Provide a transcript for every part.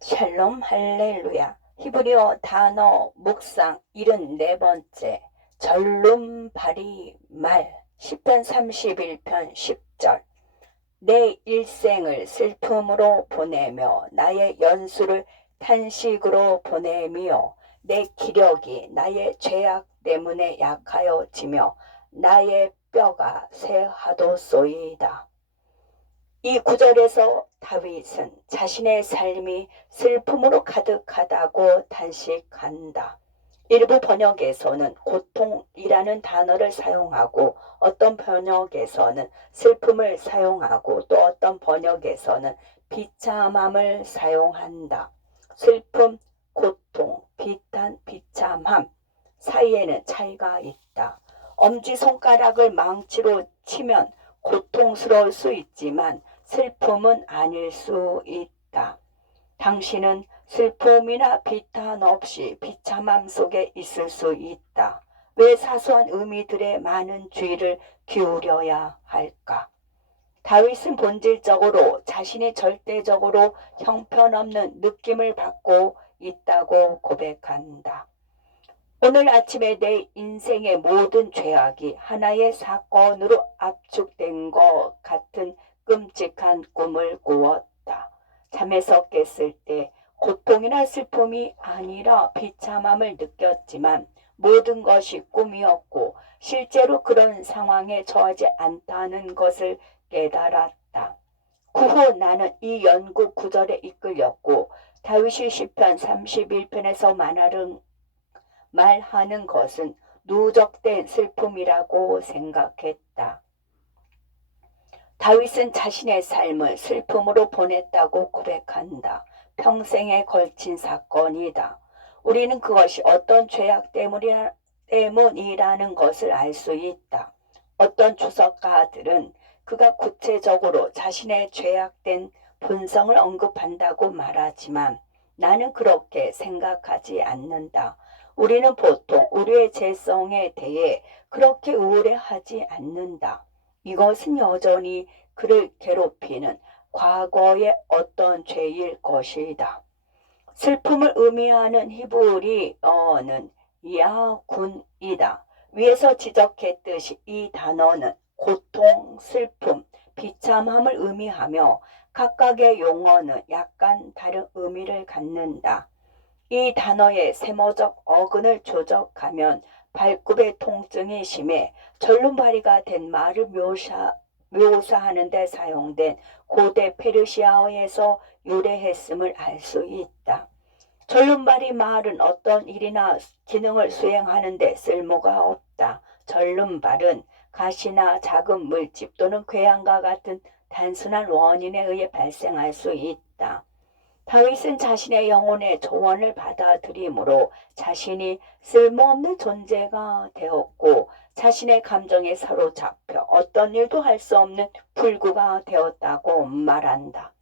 샬롬 할렐루야. 히브리어 단어 묵상 74번째. 절름 발이 말. 시편 31편 10절. 내 일생을 슬픔으로 보내며 나의 연수를 탄식으로 보내며 내 기력이 나의 죄악 때문에 약하여지며 나의 뼈가 쇠하도소이다. 이 구절에서 다윗은 자신의 삶이 슬픔으로 가득하다고 단식한다. 일부 번역에서는 고통이라는 단어를 사용하고 어떤 번역에서는 슬픔을 사용하고 또 어떤 번역에서는 비참함을 사용한다. 슬픔, 고통, 비탄, 비참함 사이에는 차이가 있다. 엄지손가락을 망치로 치면 고통스러울 수 있지만 슬픔은 아닐 수 있다. 당신은 슬픔이나 비탄 없이 비참함 속에 있을 수 있다. 왜 사소한 의미들에 많은 주의를 기울여야 할까? 다윗은 본질적으로 자신이 절대적으로 형편없는 느낌을 받고 있다고 고백한다. 오늘 아침에 내 인생의 모든 죄악이 하나의 사건으로 압축된 것 같은 끔찍한 꿈을 꾸었다. 잠에서 깼을 때 고통이나 슬픔이 아니라 비참함을 느꼈지만 모든 것이 꿈이었고 실제로 그런 상황에 처하지 않다는 것을 깨달았다. 그 후 나는 이 연구 구절에 이끌렸고 다윗이 시편 31편에서 말하는 것은 누적된 슬픔이라고 생각했다. 다윗은 자신의 삶을 슬픔으로 보냈다고 고백한다. 평생에 걸친 사건이다. 우리는 그것이 어떤 죄악 때문이라는 것을 알 수 있다. 어떤 주석가들은 그가 구체적으로 자신의 죄악된 본성을 언급한다고 말하지만 나는 그렇게 생각하지 않는다. 우리는 보통 우리의 죄성에 대해 그렇게 우울해하지 않는다. 이것은 여전히 그를 괴롭히는 과거의 어떤 죄일 것이다. 슬픔을 의미하는 히브리어는 야군이다. 위에서 지적했듯이 이 단어는 고통, 슬픔, 비참함을 의미하며 각각의 용어는 약간 다른 의미를 갖는다. 이 단어의 세모적 어근을 조적하면 발굽의 통증이 심해 절름발이가 된 말을 묘사하는 데 사용된 고대 페르시아어에서 유래했음을 알 수 있다. 절름발이 말은 어떤 일이나 기능을 수행하는 데 쓸모가 없다. 절름발은 가시나 작은 물집 또는 궤양과 같은 단순한 원인에 의해 발생할 수 있다. 다윗은 자신의 영혼의 조언을 받아들이므로 자신이 쓸모없는 존재가 되었고 자신의 감정에 사로잡혀 어떤 일도 할 수 없는 불구가 되었다고 말한다.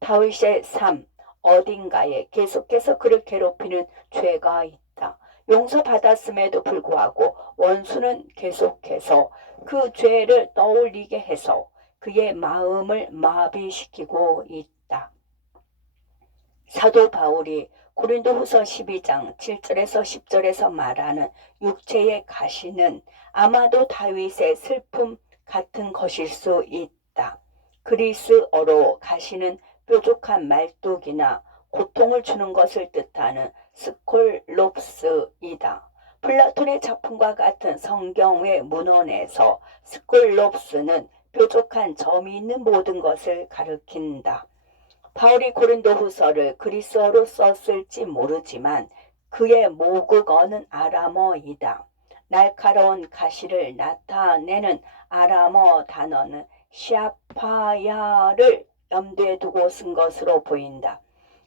다윗의 삶 어딘가에 계속해서 그를 괴롭히는 죄가 있다. 용서받았음에도 불구하고 원수는 계속해서 그 죄를 떠올리게 해서 그의 마음을 마비시키고 있다. 사도 바울이 고린도후서 12장 7절에서 10절에서 말하는 육체의 가시는 아마도 다윗의 슬픔 같은 것일 수 있다. 그리스어로 가시는 뾰족한 말뚝이나 고통을 주는 것을 뜻하는 스콜롭스이다. 플라톤의 작품과 같은 성경의 문헌에서 스콜롭스는 뾰족한 점이 있는 모든 것을 가리킨다. 바울이 고린도후서를 그리스어로 썼을지 모르지만 그의 모국어는 아람어이다. 날카로운 가시를 나타내는 아람어 단어는 샤파야를 염두에 두고 쓴 것으로 보인다.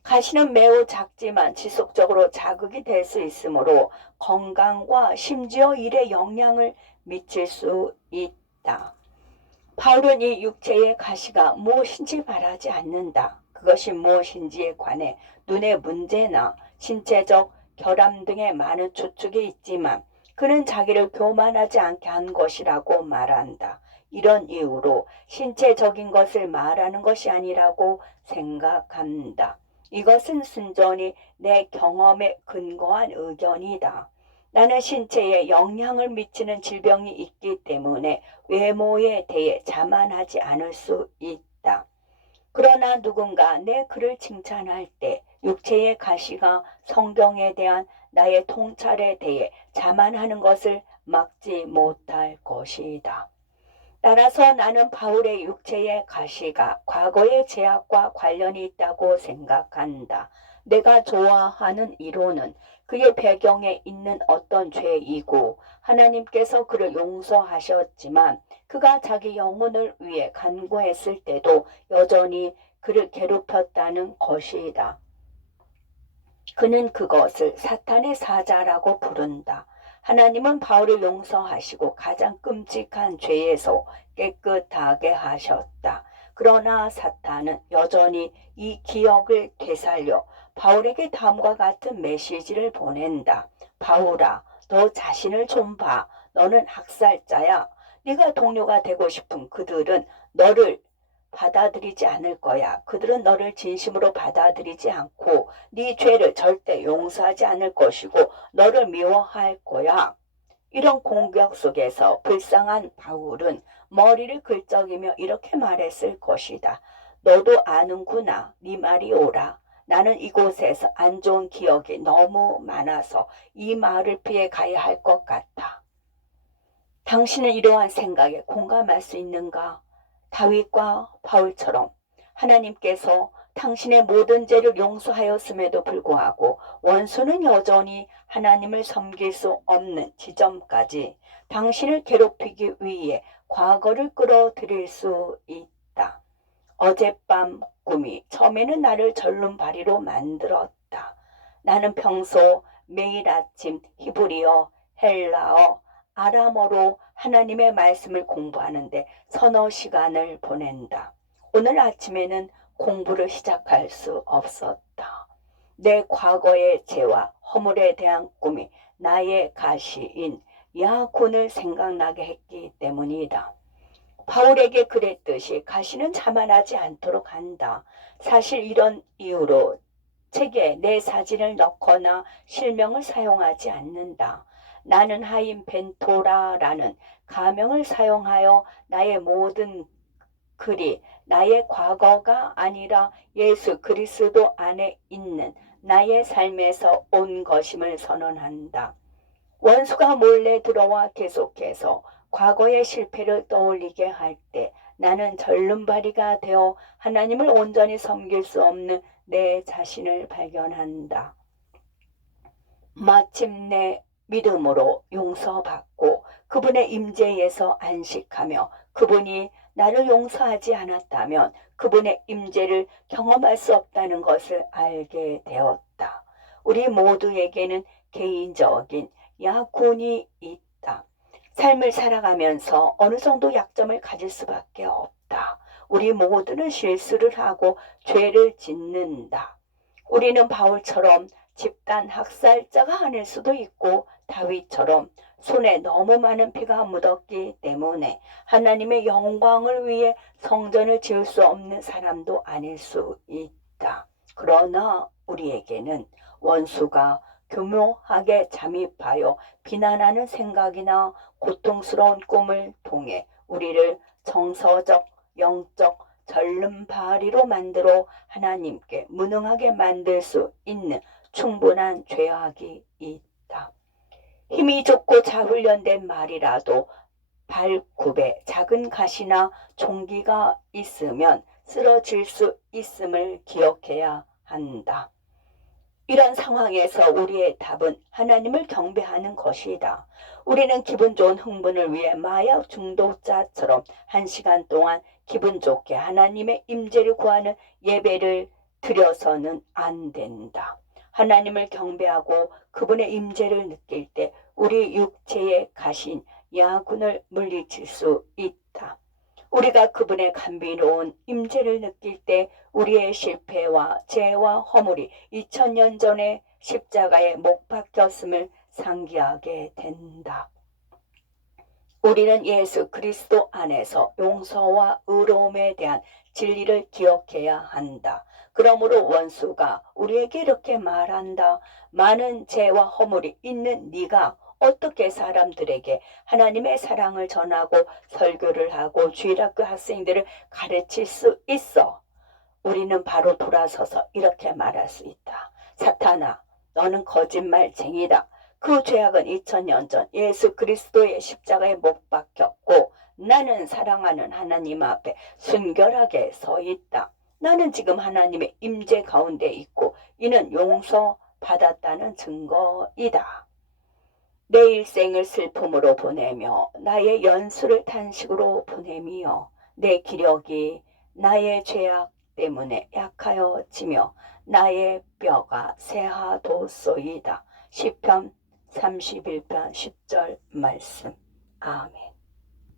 가시는 매우 작지만 지속적으로 자극이 될 수 있으므로 건강과 심지어 일에 영향을 미칠 수 있다. 바울은 이 육체의 가시가 무엇인지 말하지 않는다. 그것이 무엇인지에 관해 눈의 문제나 신체적 결함 등의 많은 추측이 있지만 그는 자기를 교만하지 않게 한 것이라고 말한다. 이런 이유로 신체적인 것을 말하는 것이 아니라고 생각한다. 이것은 순전히 내 경험에 근거한 의견이다. 나는 신체에 영향을 미치는 질병이 있기 때문에 외모에 대해 자만하지 않을 수 있다. 그러나 누군가 내 글을 칭찬할 때 육체의 가시가 성경에 대한 나의 통찰에 대해 자만하는 것을 막지 못할 것이다. 따라서 나는 바울의 육체의 가시가 과거의 죄악과 관련이 있다고 생각한다. 내가 좋아하는 이론은 그의 배경에 있는 어떤 죄이고 하나님께서 그를 용서하셨지만 그가 자기 영혼을 위해 간구했을 때도 여전히 그를 괴롭혔다는 것이다. 그는 그것을 사탄의 사자라고 부른다. 하나님은 바울을 용서하시고 가장 끔찍한 죄에서 깨끗하게 하셨다. 그러나 사탄은 여전히 이 기억을 되살려 바울에게 다음과 같은 메시지를 보낸다. 바울아, 너 자신을 좀 봐. 너는 학살자야. 네가 동료가 되고 싶은 그들은 너를 받아들이지 않을 거야. 그들은 너를 진심으로 받아들이지 않고 네 죄를 절대 용서하지 않을 것이고 너를 미워할 거야. 이런 공격 속에서 불쌍한 바울은 머리를 긁적이며 이렇게 말했을 것이다. 너도 아는구나. 네 말이 옳아. 나는 이곳에서 안 좋은 기억이 너무 많아서 이 마을을 피해 가야 할 것 같아. 당신은 이러한 생각에 공감할 수 있는가? 다윗과 바울처럼 하나님께서 당신의 모든 죄를 용서하였음에도 불구하고 원수는 여전히 하나님을 섬길 수 없는 지점까지 당신을 괴롭히기 위해 과거를 끌어들일 수 있다. 어젯밤 꿈이 처음에는 나를 절름발이로 만들었다. 나는 평소 매일 아침 히브리어, 헬라어, 아람어로 하나님의 말씀을 공부하는데 서너 시간을 보낸다. 오늘 아침에는 공부를 시작할 수 없었다. 내 과거의 죄와 허물에 대한 꿈이 나의 가시인 야군을 생각나게 했기 때문이다. 바울에게 그랬듯이 가시는 자만하지 않도록 한다. 사실 이런 이유로 책에 내 사진을 넣거나 실명을 사용하지 않는다. 나는 하임 벤토라라는 가명을 사용하여 나의 모든 글이 나의 과거가 아니라 예수 그리스도 안에 있는 나의 삶에서 온 것임을 선언한다. 원수가 몰래 들어와 계속해서 과거의 실패를 떠올리게 할 때 나는 절름발이가 되어 하나님을 온전히 섬길 수 없는 내 자신을 발견한다. 마침내 믿음으로 용서받고 그분의 임재에서 안식하며 그분이 나를 용서하지 않았다면 그분의 임재를 경험할 수 없다는 것을 알게 되었다. 우리 모두에게는 개인적인 약혼이 있다. 삶을 살아가면서 어느 정도 약점을 가질 수밖에 없다. 우리 모두는 실수를 하고 죄를 짓는다. 우리는 바울처럼 집단 학살자가 아닐 수도 있고 다윗처럼 손에 너무 많은 피가 묻었기 때문에 하나님의 영광을 위해 성전을 지을 수 없는 사람도 아닐 수 있다. 그러나 우리에게는 원수가 교묘하게 잠입하여 비난하는 생각이나 고통스러운 꿈을 통해 우리를 정서적, 영적 절름발이로 만들어 하나님께 무능하게 만들 수 있는 충분한 죄악이 있다. 힘이 좋고 잘 훈련된 말이라도 발굽에 작은 가시나 종기가 있으면 쓰러질 수 있음을 기억해야 한다. 이런 상황에서 우리의 답은 하나님을 경배하는 것이다. 우리는 기분 좋은 흥분을 위해 마약 중독자처럼 1시간 동안 기분 좋게 하나님의 임재를 구하는 예배를 드려서는 안 된다. 하나님을 경배하고 그분의 임재를 느낄 때 우리 육체에 가신 야군을 물리칠 수 있다. 우리가 그분의 감비로운 임재를 느낄 때 우리의 실패와 죄와 허물이 2000년 전에 십자가에 못 박혔음을 상기하게 된다. 우리는 예수 그리스도 안에서 용서와 의로움에 대한 진리를 기억해야 한다. 그러므로 원수가 우리에게 이렇게 말한다. 많은 죄와 허물이 있는 네가 어떻게 사람들에게 하나님의 사랑을 전하고 설교를 하고 주일학교 학생들을 가르칠 수 있어? 우리는 바로 돌아서서 이렇게 말할 수 있다. 사탄아, 너는 거짓말쟁이다. 그 죄악은 2000년 전 예수 그리스도의 십자가에 못 박혔고 나는 사랑하는 하나님 앞에 순결하게 서 있다. 나는 지금 하나님의 임재 가운데 있고 이는 용서받았다는 증거이다. 내 일생을 슬픔으로 보내며 나의 연수를 탄식으로 보내며 내 기력이 나의 죄악 때문에 약하여지며 나의 뼈가 쇠하도소이다. 시편 31편 10절 말씀. 아멘.